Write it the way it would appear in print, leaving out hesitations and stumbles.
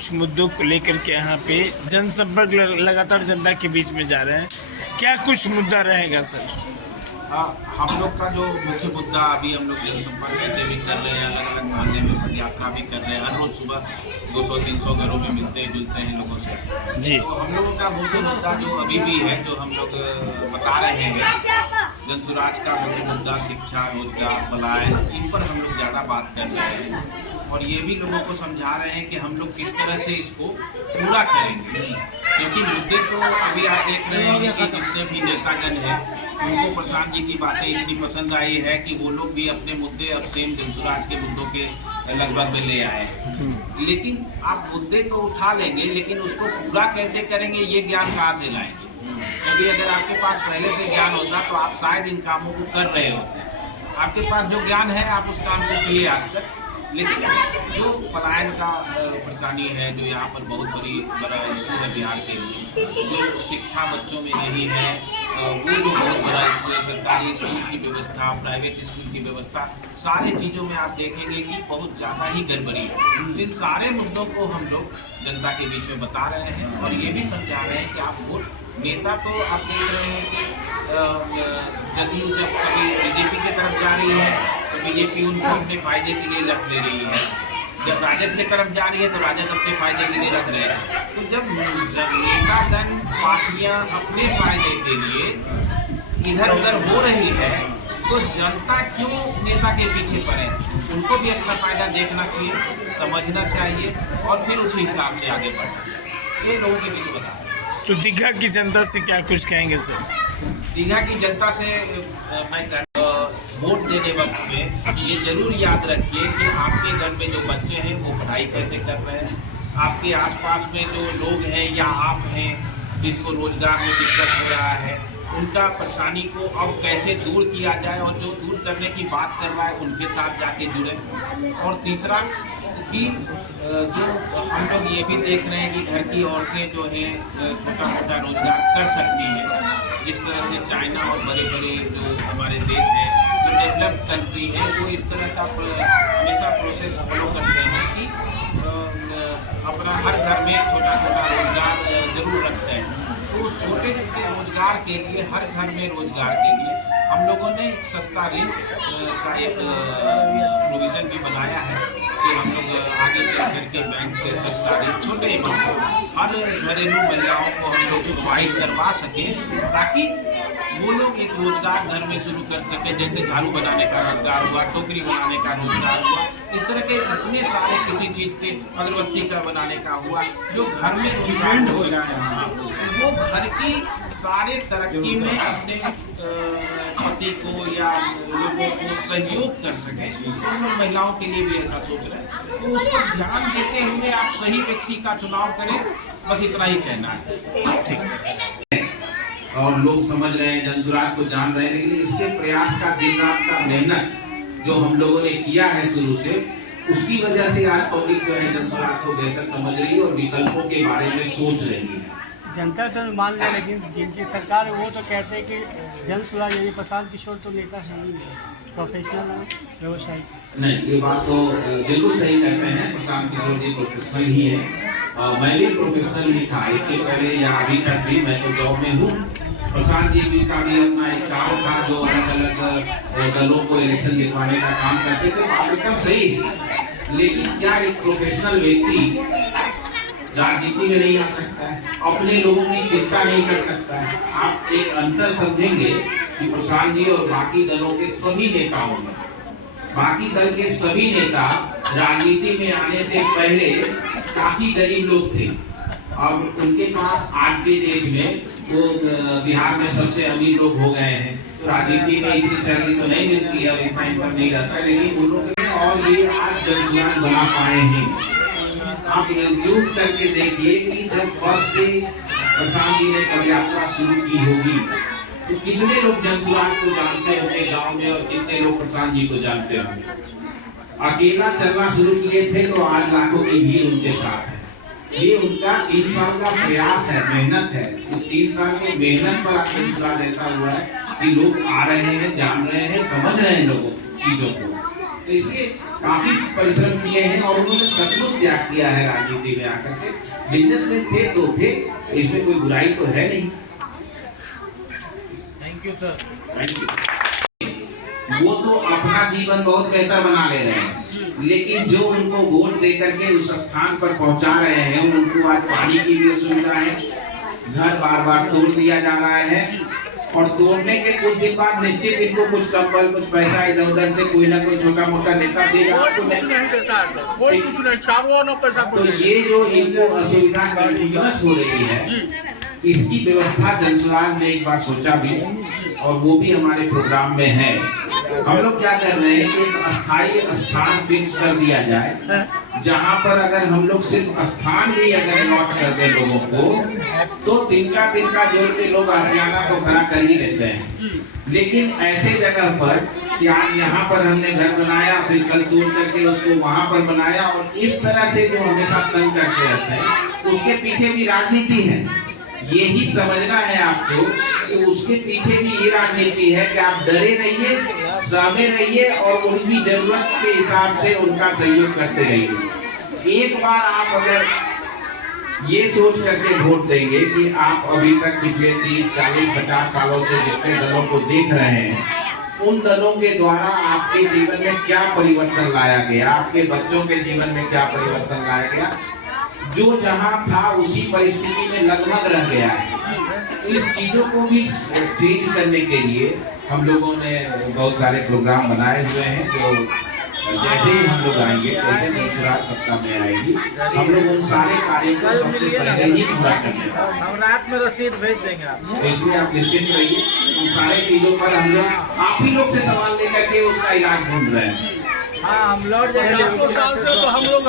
कुछ मुद्दों को लेकर के यहाँ पे जनसंपर्क लगातार जनता के बीच में जा रहे हैं, क्या कुछ मुद्दा रहेगा सर? हम लोग का जो मुख्य मुद्दा अभी हम लोग जनसंपर्क ऐसे भी कर रहे हैं, अलग अलग मोहल्ले में पद यात्रा भी कर रहे हैं, हर रोज सुबह 200-300 घरों में मिलते जुलते हैं लोगों से जी। तो हम लोगों का मुख्य मुद्दा जो अभी भी है, जो हम लोग बता रहे हैं, जनसुराज का मुख्य मुद्दा शिक्षा, रोजगार, पलायन, इन पर हम लोग ज़्यादा बात कर रहे हैं और ये भी लोगों को समझा रहे हैं कि हम लोग किस तरह से इसको पूरा करेंगे। क्योंकि मुद्दे तो अभी आप देख रहे हैं कि जितने भी नेतागण हैं उनको प्रशांत जी की बातें इतनी पसंद आई है कि वो लोग भी अपने मुद्दे अब सेम जनसुराज के मुद्दों के लगभग में ले आए। लेकिन आप मुद्दे तो उठा लेंगे, लेकिन उसको पूरा कैसे करेंगे ये ज्ञान कहाँ से लाएंगे? क्योंकि अगर आपके पास पहले से ज्ञान होता तो आप शायद इन कामों को कर रहे होते। आपके पास जो ज्ञान है आप उस काम को किए आज तक, लेकिन जो पलायन का परेशानी है, जो यहाँ पर बहुत बड़ा इशू है बिहार के लिए, जो शिक्षा बच्चों में नहीं है, वो जो बहुत बड़ा इशू है, सरकारी स्कूल की व्यवस्था, प्राइवेट स्कूल की व्यवस्था, सारे चीज़ों में आप देखेंगे कि बहुत ज़्यादा ही गड़बड़ी है। इन सारे मुद्दों को हम लोग जनता के बीच में बता रहे हैं और ये भी समझा रहे हैं कि आप वोट नेता तो आप देख रहे हैं कि जदयू जब कभी बीजेपी की तरफ जा रही है तो बीजेपी उनको अपने फायदे के लिए रख ले रही है, जब राजद की तरफ जा रही है तो राजद अपने फायदे के लिए रख रहे हैं। तो जब नेतागण पार्टियां अपने फायदे के लिए इधर उधर हो रही है तो जनता क्यों नेता के पीछे पड़े? उनको भी अपना फायदा देखना चाहिए, समझना चाहिए और फिर उसी हिसाब से आगे बढ़ना। ये लोगों के बीच बता। तो दीघा की जनता से क्या कुछ कहेंगे सर? दीघा की जनता से मैं वोट देने वक्त में ये जरूर याद रखिए कि आपके घर में जो बच्चे हैं वो पढ़ाई कैसे कर रहे हैं, आपके आसपास में जो लोग हैं या आप हैं जिनको रोजगार में दिक्कत हो रहा है, उनका परेशानी को अब कैसे दूर किया जाए और जो दूर करने की बात कर रहा है उनके साथ जाके जुड़े। और तीसरा कि जो हम लोग ये भी देख रहे हैं कि घर की औरतें जो हैं छोटा मोटा रोजगार कर सकती हैं, जिस तरह से चाइना और बड़े बड़े जो हमारे देश हैं, जो डेवलप्ड कंट्री है, वो इस तरह का हमेशा प्रोसेस फॉलो करते हैं कि अपना हर घर में छोटा छोटा रोजगार जरूर रखते हैं। तो उस छोटे छोटे रोजगार के लिए, हर घर में रोजगार के लिए हम लोगों ने एक सस्ता ऋण का एक प्रोविज़न भी बनाया है कि हम लोग आगे चल करके बैंक से सस्ता ऋण छोटे हर घरेलू महिलाओं को हम लोग प्रोवाइड करवा सकें, ताकि वो लोग एक रोजगार घर में शुरू कर सकें। जैसे झाड़ू बनाने का रोजगार हुआ, टोकरी बनाने का रोजगार हुआ, इस तरह के इतने सारे किसी चीज़ के अगरबत्ती का बनाने का हुआ, जो घर में रोजगार हो जाए, वो घर की सारे तरक्की में अपने पति को या लोगों को सहयोग कर सके। हम लोग महिलाओं के लिए भी ऐसा सोच रहे हैं, तो उस पर ध्यान देते हुए आप सही व्यक्ति का चुनाव करें, बस इतना ही कहना है। ठीक। और लोग समझ रहे हैं, जनसुराज को जान रहे हैं, लेकिन इसके प्रयास का, दिन रात का मेहनत जो हम लोगों ने किया है शुरू से, उसकी वजह से आज पब्लिक जो है जनसुराज को बेहतर समझ रही है और विकल्पों के बारे में सोच रही है। जनता तो मान ले, लेकिन जिनकी सरकार है वो तो कहते हैं कि जनसुराज यानी प्रशांत किशोर तो नेता है ही नहीं, प्रोफेशनल है, व्यवसायी नहीं। ये बात तो बिल्कुल सही कहते हैं, प्रशांत किशोर जी प्रोफेशनल ही है। मैं भी प्रोफेशनल ही था, इसके पहले या अभी तक भी मैं तो जॉब में हूँ। प्रशांत जी का भी अपना एक चाव था, जो अलग अलग दलों को इलेक्शन जितवाने का काम करते थे, बात एकदम सही है। लेकिन क्या एक प्रोफेशनल व्यक्ति राजनीति में नहीं आ सकता है, अपने लोगों की चिंता नहीं कर सकता है? आप एक अंतर समझेंगे कि प्रशांत जी और बाकी दलों के सभी नेताओं में, बाकी दल के सभी नेता राजनीति में आने से पहले काफी गरीब लोग थे, और उनके पास आज के डेट में वो बिहार में सबसे अमीर लोग हो गए हैं। तो राजनीति में इतनी सैलरी तो नहीं मिलती है, इतना इनकम नहीं रहता, लेकिन उन लोगों ने और ये आज जनसुराज बना पाए हैं। आप जूम करके देखिए कि जब फर्स्ट डे प्रशांत जी ने पद यात्रा शुरू की होगी तो कितने लोग जनसुराज को जानते होंगे गांव में, और कितने लोग प्रशांत जी को जानते होंगे। अकेला चलना शुरू किए थे तो आज लाखों की भीड़ उनके साथ है। ये उनका 3 साल का प्रयास है, मेहनत है। इस 3 साल की मेहनत पर आज जनसुराज ऐसा हुआ है कि लोग आ रहे हैं, जान रहे हैं, समझ रहे हैं लोगों चीजों को। तो इसलिए काफी परिश्रम किए हैं और उन्होंने सचमुच त्याग किया है राजनीति में आकर के। बिजनेसमैन थे तो थे, इसमें कोई बुराई तो है नहीं। Thank you sir. Thank you. वो तो अपना जीवन बहुत बेहतर बना ले रहे हैं, लेकिन जो उनको वोट दे करके उस स्थान पर पहुंचा रहे हैं, उनको आज पानी की भी असुविधा है, घर बार बार तोड़ दिया जा रहा है, और तोड़ने के कुछ दिन बाद निश्चित इनको कुछ कंबल, कुछ पैसा इधर उधर से कोई ना कोई छोटा मोटा नेता देगा। तो ये जो इनको असुविधा कंटिन्यूअस हो रही है, इसकी व्यवस्था जनसुराज ने एक बार सोचा भी, और वो भी हमारे प्रोग्राम में है। हम लोग क्या कर रहे हैं कि एक अस्थायी स्थान फिक्स कर दिया जाए, जहाँ पर अगर हम लोग सिर्फ स्थान भी अगर लॉट कर दें लोगों को, तो तिनका जोड़ के लोग आशियाना तो खड़ा कर ही लेते हैं। लेकिन ऐसे जगह पर कि आज यहाँ पर हमने घर बनाया, फिर कल तोड़ करके उसको वहाँ पर बनाया, और इस तरह से जो हमेशा तंग करते रहते हैं, उसके पीछे भी राजनीति है। यही समझना है आपको कि उसके पीछे भी ये राजनीति है कि आप डरे रहिए, सहमे रहिए, और उनकी जरूरत के हिसाब से उनका सहयोग करते रहिए। एक बार आप अगर ये सोच करके वोट देंगे कि आप अभी तक पिछले 30, 40, 50 सालों से जितने दलों को देख रहे हैं, उन दलों के द्वारा आपके जीवन में क्या परिवर्तन लाया गया, आपके बच्चों के जीवन में क्या परिवर्तन लाया गया, जो जहां था उसी परिस्थिति में लगभग रह गया है। इस चीजों को भी चेंज करने के लिए हम लोगों ने बहुत सारे प्रोग्राम बनाए हुए हैं, जो जैसे ही हम लोग आएंगे, जैसे जनसुराज सत्ता में आएगी, हम लोग उन सारे कार्यों को सबसे पहले ही पूरा करेंगे। हम रात में रसीद भेज देंगे आपको, तो इसलिए आप निश्चिंत रहिए। उन सारे चीजों पर हम लोग आप ही लोग से सवाल लेकर के उसका इलाज ढूंढ रहे हैं। हाँ, हम लौट जाएंगे। तो हम लोग